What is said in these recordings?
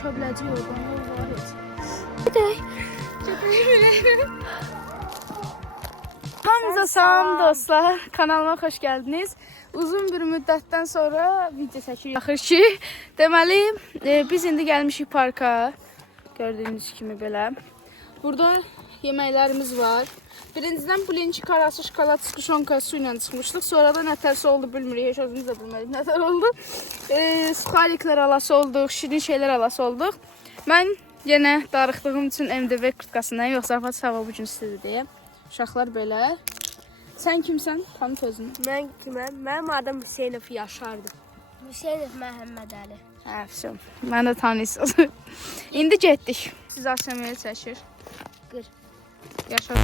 düşə biləcək oradan, yol var heç. Gedək. Hamınıza salam dostlar, kanalıma xoş gəldiniz. Uzun bir müddətdən sonra video çəkirik. Axır ki, deməli, biz indi gəlmişik parka. Gördüyünüz kimi belə. Burada yeməklərimiz var. Birinciden bulinçik arası şokolad skuşonka su ilə çıxmışdıq. Sonra da nətərsə oldu bilmirik. Heç özümüz də bilmədik nətər oldu. Suxariklər alası olduq, şirin şeylər alası olduq. Mən yenə darıxdığım üçün MDV kurtkasındayım. Yoxsa Rafat Sava bugün istedi deyə. Uşaqlar belə. Sən kimsən? Tanıt özünü. Mən kiməm? Mənim adım Hüseynov Yaşardır. Hüseynov Məhəmməd Əli. Hə, vəsəm. Mən də tanıyırsınız. İndi getdik. Siz ASMR çəkir. Qır. Yaşar.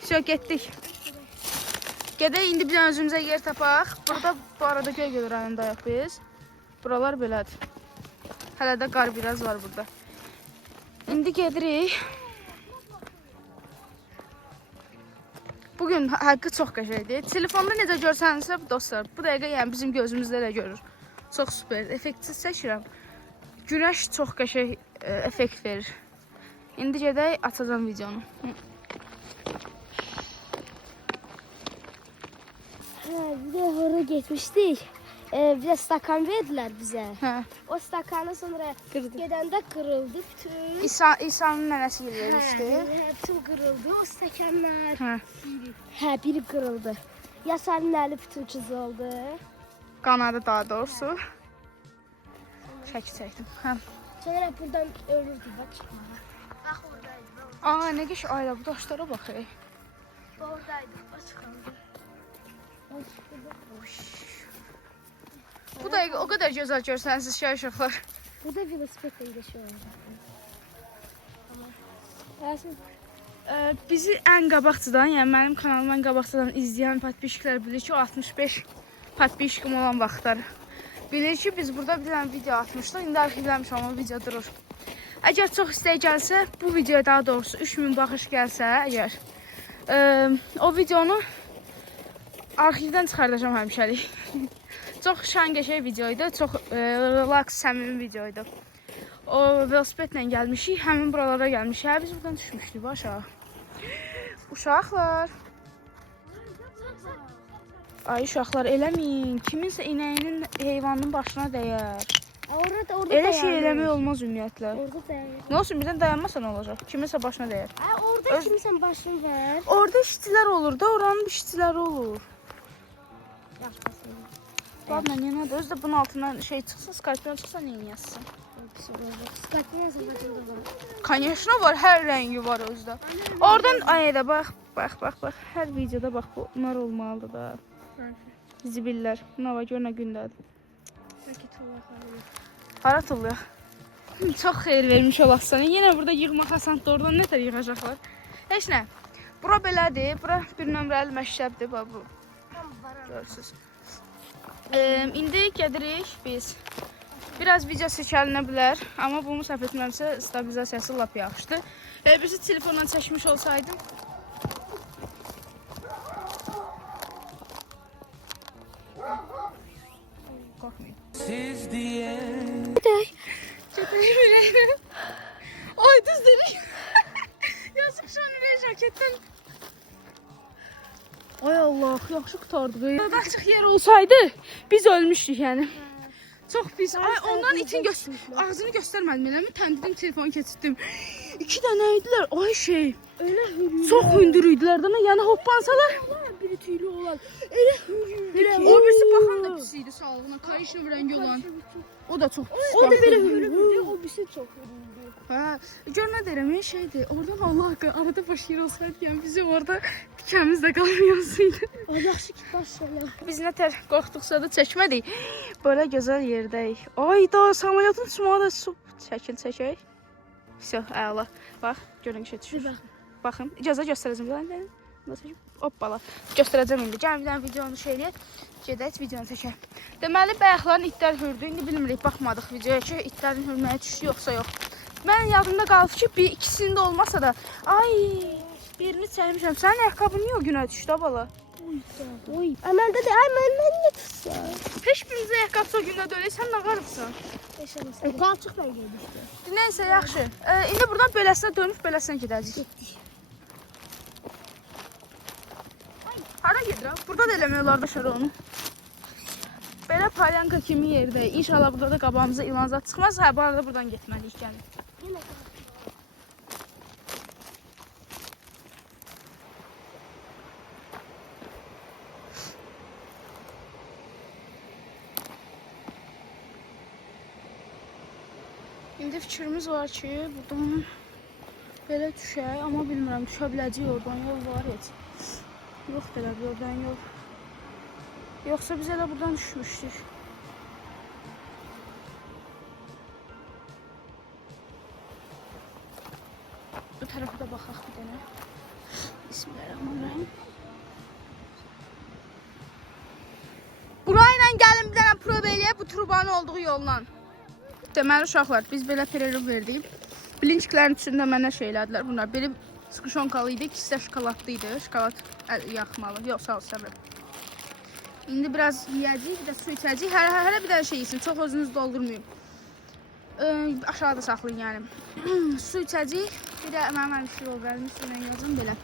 Все, getdik. Gedək indi bir özümüzə yer tapaq. Burada bu arada Göygöl rayonundayıq biz. Buralar belədir. Hələ də qar biraz var burada. İndi gedirik. Bugün haqqı çox qəşəngdir. Telefonda necə görsənsə dostlar, bu dəqiqə yəni bizim gözümüzdə elə görür. Çox super. Effektsiz çəkirəm. Günəş çox qəşəng effekt verir. İndi gedək açacağım videonu. Bir de hora geçmiştik. Bir de stakan verdiler bize. Hə. O stakanı sonra gedəndə kırıldı bütün. İsa'nın nənəsi vermişdi. Bütün kırıldı o stakanlar. Hə. Biri kırıldı. Yasanın əli bütün çizildi. Qanadı daha doğrusu. Şəkil çəkdim. Hə. Sonra buradan ölürdü bak. Bak oradaydı. Aa, nə qəş ayla bu daşlara bax. Oradaydı. Bak kaldı. Bu dəqiqə o qədər gözəl görsənsiz şey uşaqlar. Bu da velosipedle geçiyor. Bizi ən qabaqçıdan, yəni mənim kanalımı ən qabaqçıdan izləyən podpişiklər bilir ki, o 65 podpişikim olan vaxtlar. Bilir ki, biz burada bir dənə video atmışdıq. İndi arxivləmişəm, amma video durur. Əgər çox istək gəlsə, bu videoya daha doğrusu 3000 baxış gəlsə, əgər o videonu arxivdən çıxardacağam həmişəlik. Çox şən qəşəng videoydu, çox relax, səmimi videoydu. O velosipedlə gəlmişik, həmin buralara gəlmişik. Hə, biz buradan düşmüşdük aşağı. Uşaqlar. Ay uşaqlar, eləməyin. Kiminsə inəyinin, heyvanın başına dəyər. Orada Elə şey eləmək olmaz ümumiyyətlə. Orada dayanır. Nə olsun, birdən dayanmasa nə olacaq? Kiminsə başına dəyər. Orada kimsən başını ver. Orada işçilər olur da, oranın işçiləri olur. Ladna, yenə də özdə bunun altından şey çıxsa, skorpion çıxsa neyin yazsın? Skorpion yazsın. Конечно var, hər rəngi var özdə. Oradan ayda bax. Hər videoda bax bunlar olmalıdır da. Zibillər. Buna bax, gör nə gündədir. Hara tulluyaq? Çox xeyir vermiş olasın. Yenə burada yığmaq asandır. Oradan nətər yığacaqlar? Heç nə. Bura belədir. Bura bir nömrəli məşrəbdir. Bax bu. Görürsünüz. İndi gedirik biz. Biraz video çəkəlinə bilər. Amma bunu səhv etmirəmsə stabilizasiyası lap yaxşıdır. Birisi telefonla çəkmiş olsaydım. Qorxmayın. Gedək. Ay düz dedik. Yazıq şu an ürək jaketdən. Ay Allah, yaxşı qurtardıq. Açıq yer olsaydı biz ölmüşdük yəni. Çox pis. Ay ondan itin ağzını göstərmədim eləmi? Təndidim, telefonu keçirdim. 2 dənə idilər. Ay şey. Öyle hürüyor. Çox hündür idilər də, yəni hoppansalar. Biri tüylü olan. Öyle hürüyor. O birisi baxan da pis idi sağlığına. Kayışın rəngi olan. O da çox pis. O da böyle hürüyor. O birisi çok hürüyor. Hə, gör nə deyirəm, şeydir. Oradan Allah haqqı arada boş yer olsaydı, yəni bizim orada dikəmiz də qalmayasıydı. Ay yaxşı ki başlayalım. Biz nətər qorxduqsa da çəkmədik. Böyle gözəl yerdəyik. Ay da samolyotun içində da su çəkək. Все, əla. Bax, görün ki düşür. Baxın, icazə göstərəcəm. Hoppala. Göstərəcəm indi. Gəlin bir dənə videonu eləyək. Gedək videonu çəkək. Deməli, bayaqların itlər hürdü. İndi bilmirik, baxmadıq videoya ki, itlərin hürməyə düşdü yoxsa yox. Mən yadımda qaldı ki, bir ikisində olmasa da, ay, birini çəkmişəm. Sənin ayaqqabın niyə o günə düşdü bala? Oy. Əməldə də, məndən niyə tutsa? Heç biriniz ayaqqabısı o günə zad öləysən nə qarıbsan? Palçıq da gelmişdi. Neysə, yaxşı. İndi buradan beləsinə dönüb beləsinə gedəcəyik. Hara gedirəm? Burada da eləmək olar da şöyle onu. Belə palyanka kimi yerdə. İnşallah burada da qabağımıza ilan zad çıxmaz. Hə, bu arada buradan getməliyik gəlin. İndi fikrimiz var ki, buradan belə düşək, amma bilmirəm, düşə biləcək oradan yol var heç. Yox belə bir oradan yol. Yoxsa biz elə buradan düşmüşdük. Bu tərəfə də baxaq bir dənə. Bismillahirrahmanirrahim. Burayla gəlin bir dənə prova eləyək bu trubanın olduğu yolla. Deməli uşaqlar, biz belə pererov verdik. Bilinçiklərin içində mənə şey elədilər. Bunlar biri skuşonkalı idi, ikisi də şokoladlı idi. Şokolad yaxmalı. Yox, sağ ol, səbir. İndi biraz yiyəcəyik, bir də su içəcəyik. Hələ bir dənə şey yesin, çox özünüz doldurmayın. Aşağıda saxlayın yəni. Su içəcəyik, bir də mənim şey olub, suyla yazın belə.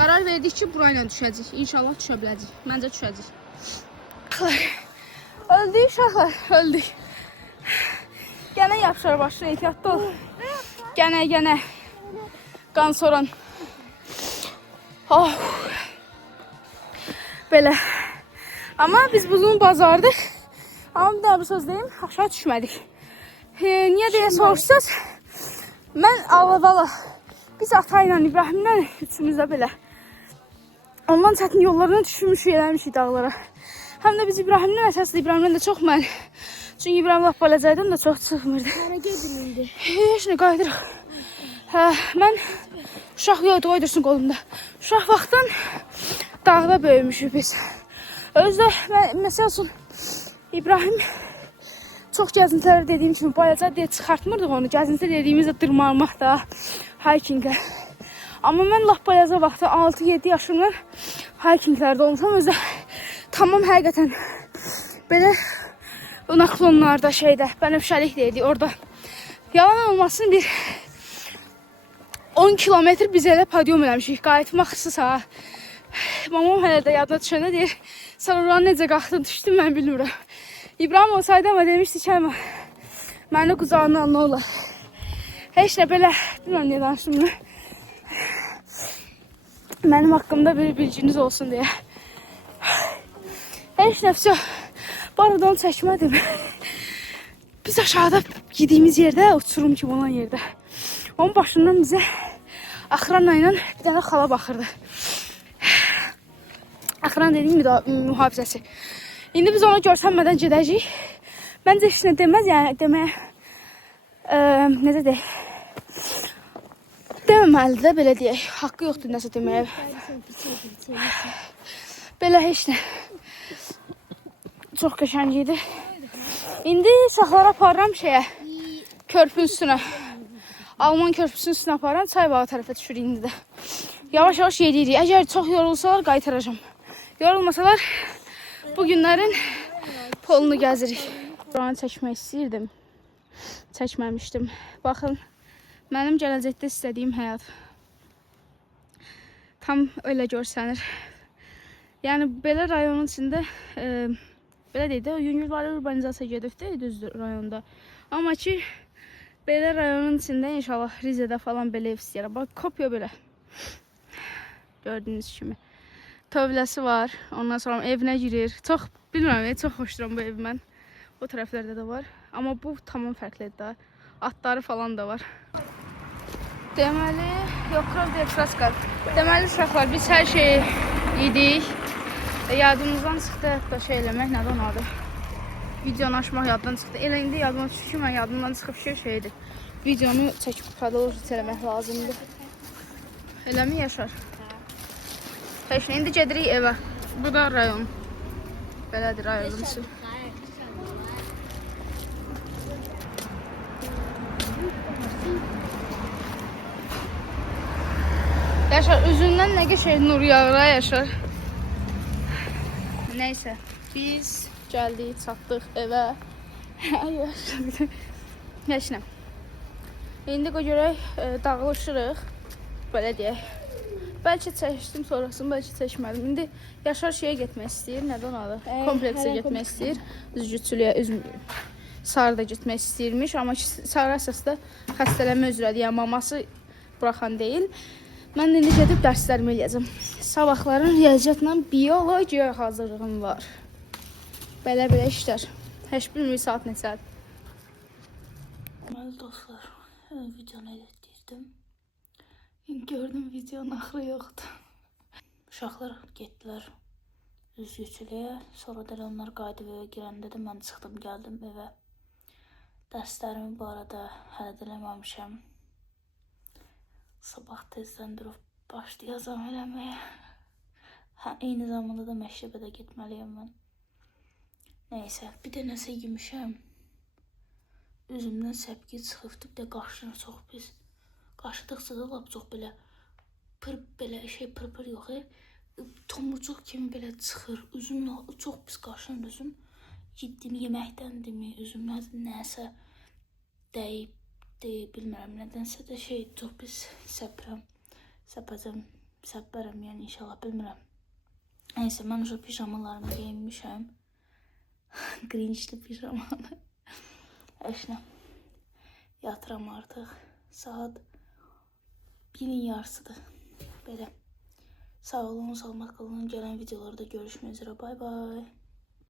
Qərar verdik ki, burayla düşəcəyik. İnşallah düşə biləcəyik. Məncə düşəcəyik. Öldük uşaqlar, öldük. Gene yapışar başına ehtiyatlı ol. Gene. Qan soran. Oh. Belə. Amma biz bunu bazardıq. Amma bir daha bir söz deyim, aşağı düşmədik. Niyə deyə soruşsaz? Mən Avadala, biz ata ilə İbrahimlə üçümüz də belə. Ondan çətin yollarına düşmüşük, eləmişik dağlara. Həm də biz İbrahimlə əsaslı, İbrahimlə də çox mən. Çünki İbrahim laf balacaydım da çox çıxmırdı. Hara gedin indi? Heç nə qayıdırıq. Hə, mən uşaq yoxdu, qoydursun qolumda. Uşaq vaxtdan dağda böyümüşük biz. Özdə, məsəl üçün, İbrahim çox gəzintilər dediyim kimi balacay deyə çıxartmırdıq onu. Gəzinti dediyimizdə dırmanmaq da, hikinglər. Amma mən laf balacay vaxtı 6-7 yaşımdan hikinglərdə olmuşam. Özdə tamam həqiqətən belə naklonlarda şeydə, bənəfşəlik deyildi orada. Yalan olmasın bir 10 kilometr biz elə padyum eləmişik. Qayıtmaqsız ha. Mamam hələ də yadına düşəndə deyir, sən oranı necə qalxdın, düşdün, mən bilmirəm. İbrahim olsaydı ama demişdi ki, ama məni qucağına alın olar. Heç nə belə, bilməm niyə danışdım bunu. Mənim haqqımda bir bilginiz olsun deyə. Heç nəfsə. Bu arada onu çəkmədim. Biz aşağıda gidiyimiz yerdə, uçurum kimi olan yerdə. Onun başından bizə axıranla ilə bir dənə xala baxırdı. Axıran dediyim mühafizəsi. İndi biz onu görsənmədən gedəcəyik. Məncə heç nə deməz, yəni deməyə, necə deyək, deməməlidir də, belə deyək. Haqqı yoxdur nəsə deməyə. Belə heç nə. Çox qəşəng idi. İndi uşaqları aparıram şeyə, körpün üstünə. Alman körpüsünün üstünə aparıram, çay bağı tərəfə düşür indi də. Yavaş-yavaş yedirik. Əgər çox yorulsalar qaytaracağım. Yorulmasalar bu günlərin polunu gəzirik. Buranı çəkmək istəyirdim. Çəkməmişdim. Baxın, mənim gələcəkdə istədiyim həyat. Tam öyle görsənir. Yəni belə rayonun içində belə deyək də, yüngülvari urbanizasiya gedibdir düzdür rayonda. Amma ki, belə rayonun içində inşallah Rize'də falan belə ev istəyirəm. Bax, kopya belə. Gördüyünüz kimi. Tövləsi var. Ondan sonra evinə girir. Çox, bilmirəm, çox xoşduram bu evi mən. O tərəflərdə də var. Amma bu tamam fərqlidir da. Atları falan da var. Deməli, yoxdur, ekstra. Deməli, uşaqlar, biz hər şeyi yedik. Yadımızdan çıxdı şey eləmək, nədən adı? Videonu açmaq yaddan çıxdı. Elə indi yadıma düşür ki, mən yadımdan çıxıb şeydir. Videonu çəkib kadaloji eləmək lazımdır. Eləmi Yaşar? Heç nə, indi gedirik evə. Bu da rayon. Belədir rayonun üçün. Yaşar, üzündən nə qəşəng nur yağır ha Yaşar. Neyse, biz Gəldik, çatdıq evə. Heç nə. İndi görək dağılışırıq. Belə deyək. Bəlkə çəkdim sonrasını, bəlkə çəkmədim. İndi Yaşar şeyə getmək istəyir. Nədir onun adı? Kompleksə getmək istəyir. Üzgüçülüyə, Sarıda getmək istəyirmiş. Amma ki, Sarı əsasda xəstələnmə üzrədir. Yəni maması buraxan deyil. Mən indi gedib dərslərimi eləyəcəm. Sabahların riyaziyyatla biologiya hazırlığım var. Belə işlər. Heç bilmir saat neçədir. Deməli dostlar, videonu editdirdim. Gördüm videonun axırı yoxdur. Uşaqlar getdilər üzgüçülüyə. Sonra da onlar qayıdıb evə girəndə də mən çıxdım, gəldim evə. Dərslərimi bu arada hələ də eləməmişəm. Sabah tezdən durub başlayacağam eləməyə. Eyni zamanda da məktəbə də getməliyəm mən. Neysə, bir də nəsə yemişəm. Üzümdən səpki çıxıbdı, bir də qaşım çox pis. Qaşıdıqca da lap çox belə pırpır yox, tomurcuq kimi belə çıxır. Üzüm çox pis qaşınır üzüm. Gitdim yeməkdəndirmi, üzüm nəsə dəyibdi, bilmirəm nədənsə də çox pis səpərəm yəni inşallah, bilmirəm. Neysə, mən o pijamalarımı geyinmişəm. Grinchli pijamanı. Əşnə, yatıram artıq. Saat 1-in yarısıdır. Belə. Sağ olun, salamat qalın. Gələn videolarda görüşmək üzrə. Bay bay.